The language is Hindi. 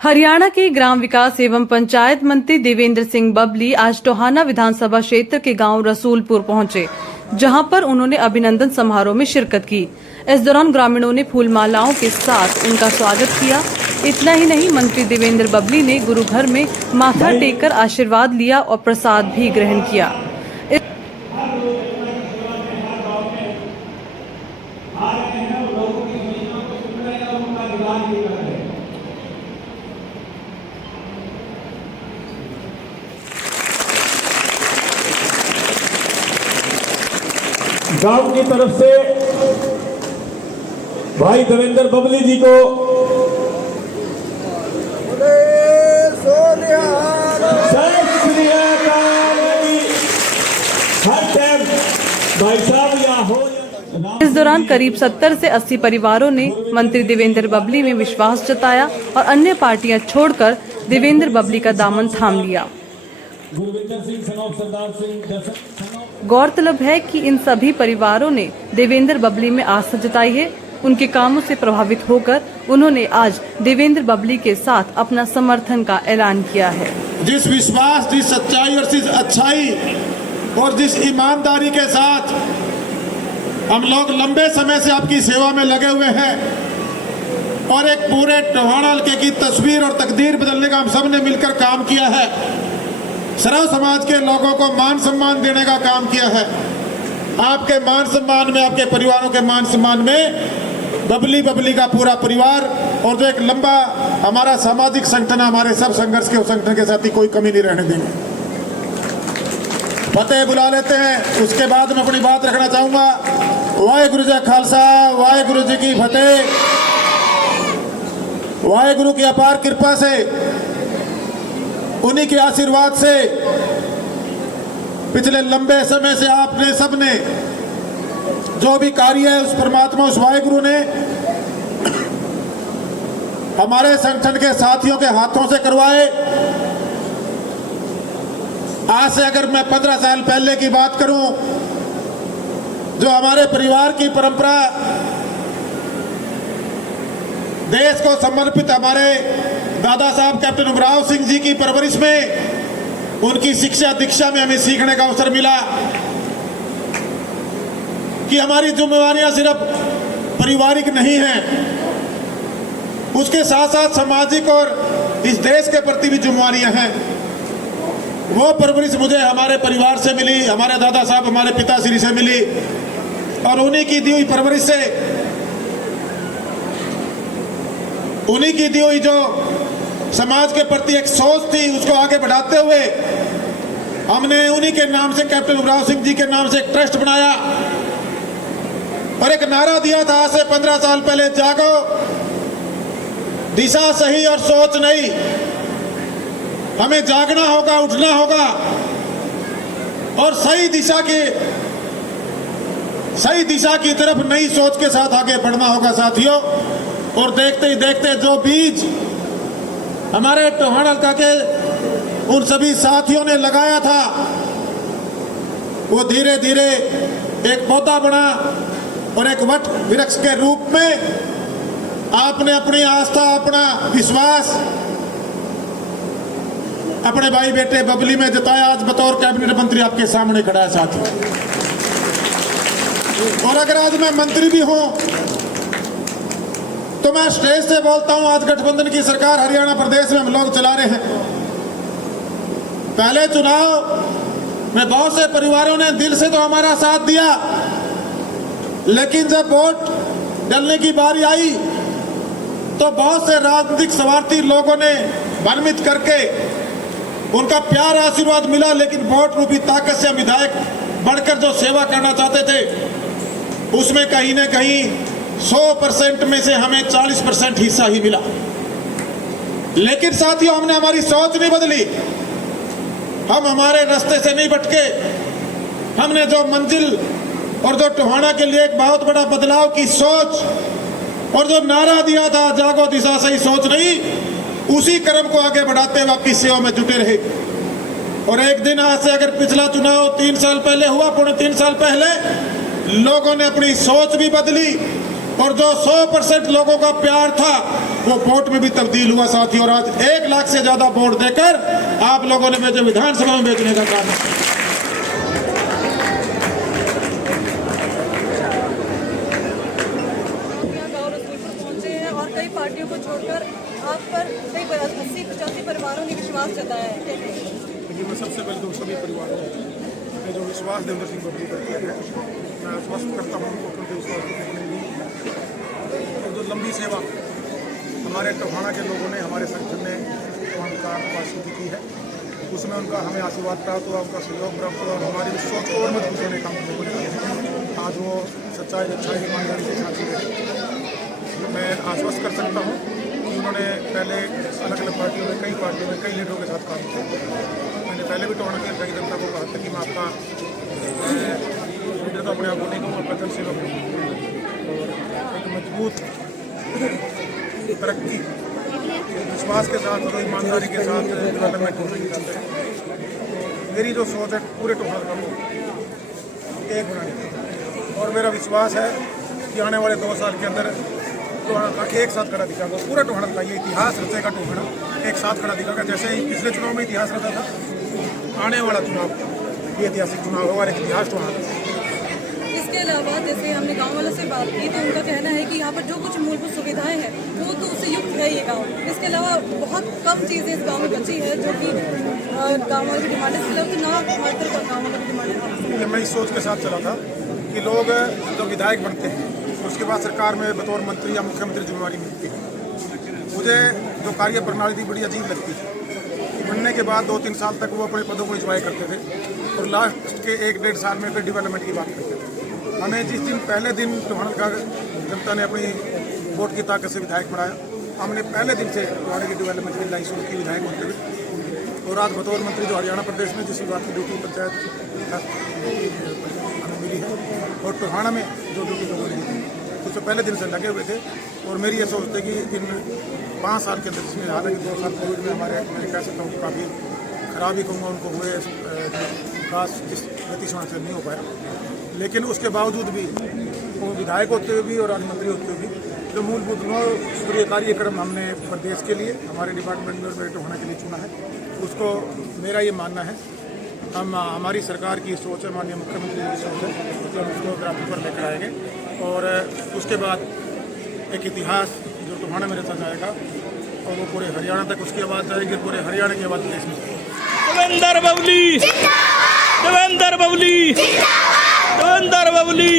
हरियाणा के ग्राम विकास एवं पंचायत मंत्री देवेंद्र सिंह बबली आज टोहाना विधानसभा क्षेत्र के गांव रसूलपुर पहुंचे, जहां पर उन्होंने अभिनंदन समारोह में शिरकत की। इस दौरान ग्रामीणों ने फूल मालाओं के साथ उनका स्वागत किया। इतना ही नहीं, मंत्री देवेंद्र बबली ने गुरु घर में माथा टेककर आशीर्वाद लिया और प्रसाद भी ग्रहण किया। गांव की तरफ से भाई देवेंद्र बबली जी को भाई साहब यहाँ हो। इस दौरान करीब 70 से 80 परिवारों ने मंत्री देवेंद्र बबली में विश्वास जताया और अन्य पार्टियां छोड़कर देवेंद्र बबली का दामन थाम लिया। गौरतलब है कि इन सभी परिवारों ने देवेंद्र बबली में आस्था जताई है। उनके कामों से प्रभावित होकर उन्होंने आज देवेंद्र बबली के साथ अपना समर्थन का ऐलान किया है। जिस विश्वास, जिस सच्चाई और जिस अच्छाई और जिस ईमानदारी के साथ हम लोग लंबे समय से आपकी सेवा में लगे हुए हैं और एक पूरे टोहाना हल्के की तस्वीर और तकदीर बदलने का हम सब ने मिलकर काम किया है। सर्व समाज के लोगों को मान सम्मान देने का काम किया है। आपके मान सम्मान में, आपके परिवारों के मान सम्मान में बबली का पूरा परिवार और जो एक लंबा हमारा सामाजिक संगठन, हमारे सब संघर्ष के संगठन के साथ ही कोई कमी नहीं रहने देंगे। फतेह बुला लेते हैं, उसके बाद मैं अपनी बात रखना चाहूंगा। वाहेगुरु जी खालसा, वाहेगुरु जी की फतेह। वाहेगुरु की अपार कृपा से, उन्हीं के आशीर्वाद से पिछले लंबे समय से आपने सबने जो भी कार्य है उस परमात्मा, उस वाहेगुरु ने हमारे संगठन के साथियों के हाथों से करवाए। आज से अगर मैं 15 साल पहले की बात करूं, जो हमारे परिवार की परंपरा, देश को समर्पित हमारे दादा साहब कैप्टन उमराव सिंह जी की परवरिश में, उनकी शिक्षा दीक्षा में हमें सीखने का अवसर मिला कि हमारी जिम्मेवारियां सिर्फ पारिवारिक नहीं हैं, उसके साथ साथ सामाजिक और इस देश के प्रति भी जिम्मेवारियां हैं। वो परवरिश मुझे हमारे परिवार से मिली, हमारे दादा साहब, हमारे पिताश्री से मिली और उन्हीं की दी हुई परवरिश से, उन्हीं की दी हुई जो समाज के प्रति एक सोच थी, उसको आगे बढ़ाते हुए हमने उन्हीं के नाम से, कैप्टन उमराव सिंह जी के नाम से एक ट्रस्ट बनाया और एक नारा दिया था आज से 15 साल पहले, जागो, दिशा सही और सोच नहीं। हमें जागना होगा, उठना होगा और सही दिशा की तरफ नई सोच के साथ आगे बढ़ना होगा साथियों। और देखते ही देखते जो बीज हमारे टोहाना हल्का के उन सभी साथियों ने लगाया था, वो धीरे धीरे एक पौधा बना और एक वट वृक्ष के रूप में आपने अपनी आस्था, अपना विश्वास अपने भाई बेटे बबली में जताया। आज बतौर कैबिनेट मंत्री आपके सामने खड़ा है साथियों। और अगर आज मैं मंत्री भी हूं तो मैं स्टेज से बोलता हूं, आज गठबंधन की सरकार हरियाणा प्रदेश में हम लोग चला रहे हैं। पहले चुनाव में बहुत से परिवारों ने दिल से तो हमारा साथ दिया, लेकिन जब वोट डलने की बारी आई तो बहुत से राजनीतिक स्वार्थी लोगों ने भ्रमित करके उनका प्यार आशीर्वाद मिला, लेकिन वोट रूपी ताकत से हम विधायक बढ़कर जो सेवा करना चाहते थे उसमें कहीं न कहीं 100% में से हमें 40% हिस्सा ही मिला। लेकिन साथियों, हमने हमारी सोच नहीं बदली, हम हमारे रास्ते से नहीं भटके। हमने जो मंजिल और जो टोहाना के लिए एक बहुत बड़ा बदलाव की सोच और जो नारा दिया था, जागो दिशा सही सोच नहीं, उसी कर्म को आगे बढ़ाते हुए आपकी सेवा में जुटे रहे। और एक दिन आज से अगर पिछला चुनाव 3 साल पहले हुआ, 3.5 साल पहले, लोगों ने अपनी सोच भी बदली और जो 100% लोगों का प्यार था वो वोट में भी तब्दील हुआ साथी। और आज 1 लाख से ज्यादा वोट देकर आप लोगों ने मुझे विधानसभा में भेजने का काम किया। पहुंचे हैं और कई पार्टियों को छोड़कर आप पर कई 80-85 परिवारों ने विश्वास जताया है। देखिए, मैं सबसे पहले तो सभी परिवारों में जो विश्वास देवेंद्र सिंह बबली पर किया है, मैं आश्वस्त करता हूँ मुख्यमंत्री विश्वास और जो लंबी सेवा हमारे टोहाना के लोगों ने, हमारे संगठन ने उनका वापसी की है, उसमें उनका हमें आशीर्वाद प्राप्त हुआ, उनका सहयोग प्राप्त हुआ और हमारी सोच को और मजबूत होने का लोगों ने आज वो सच्चाई अच्छाई ईमानदारी के साथ रहे। मैं आश्वस्त कर सकता हूँ कि उन्होंने पहले अलग अलग पार्टियों में, कई पार्टियों में, कई लीडरों के साथ काम किया। मैंने पहले भी टोहाना की जनता को कहा था कि मैं आपका लीडर तो अपने आप को नहीं कहूँगा, प्रथम सेवक हूँ और एक मजबूत तरक्की विश्वास के साथ और ईमानदारी के साथ डेवलपमेंट होने की चलते हैं। मेरी जो सोच है पूरे टोहाना का एक बनाने की, और मेरा विश्वास है कि आने वाले 2 साल के अंदर टोहाना का एक साथ खड़ा दिखागा। पूरा टोहाना का ये इतिहास रचेगा, टोहाना एक साथ खड़ा दिखागा। जैसे ही पिछले चुनाव में इतिहास रचा था, आने वाला चुनाव ये ऐतिहासिक चुनाव होगा और एक इतिहास टोहाना। इसके अलावा जैसे हमने गांव वालों से बात की तो उनका कहना है कि यहाँ पर जो कुछ मूलभूत सुविधाएं हैं वो तो उससे युक्त है ये गांव। इसके अलावा बहुत कम चीज़ें इस गांव में बची है जो कि गांव वालों की डिमांड है। इसके अलावा तो ना मात्र गाँव वालों की डिमांड है। मैं इस सोच के साथ चला था कि लोग जो विधायक बनते हैं उसके बाद सरकार में बतौर मंत्री या मुख्यमंत्री जिम्मेवारी मिलती है। मुझे जो कार्य प्रणाली थी बड़ी अजीब लगती थी। बनने के बाद 2-3 साल तक वो अपने पदों को इंजॉय करते थे और लास्ट के 1-1.5 साल में फिर डेवलपमेंट की बात करते थे। हमें जिस दिन पहले दिन टोहाना का जनता ने अपनी वोट की ताकत से विधायक बनाया, हमने पहले दिन से टोहाना की डेवलपमेंट की लाइन शुरू की विधायक होते हुए। और आज बतौर मंत्री जो हरियाणा प्रदेश में जिस विभाग की ड्यूटी पंचायत हमें मिली है और टोहाना में जो ड्यूटी लोगों ने दी उससे पहले दिन से लगे हुए थे। और मेरी ये सोच थी कि इन 5 साल के अंदर, जिसमें हालांकि 2 साल कोविड में हमारे, मैं कह सकता हूँ काफ़ी खराबी कहूँगा उनको हुए, विकास जिस गति से नहीं हो पाया, लेकिन उसके बावजूद भी वो विधायक होते हुए भी और आज मंत्री होते हुए भी जो मूलभूत 9 स्तरीय कार्यक्रम हमने प्रदेश के लिए, हमारे डिपार्टमेंट में मेरे टोहाना के लिए चुना है, उसको मेरा ये मानना है हम हमारी सरकार की सोच है, माननीय मुख्यमंत्री की सोच है, तो हम उसको ग्राफिक पर लेकर आएंगे और उसके बाद एक इतिहास जो टोहाना में रचा जाएगा और वो पूरे हरियाणा तक उसकी आवाज़ जाएगी, पूरे हरियाणा की आवाज़ देश में। देवेंद्र बबली, देवेंद्र बबली, देवेंद्र बबली।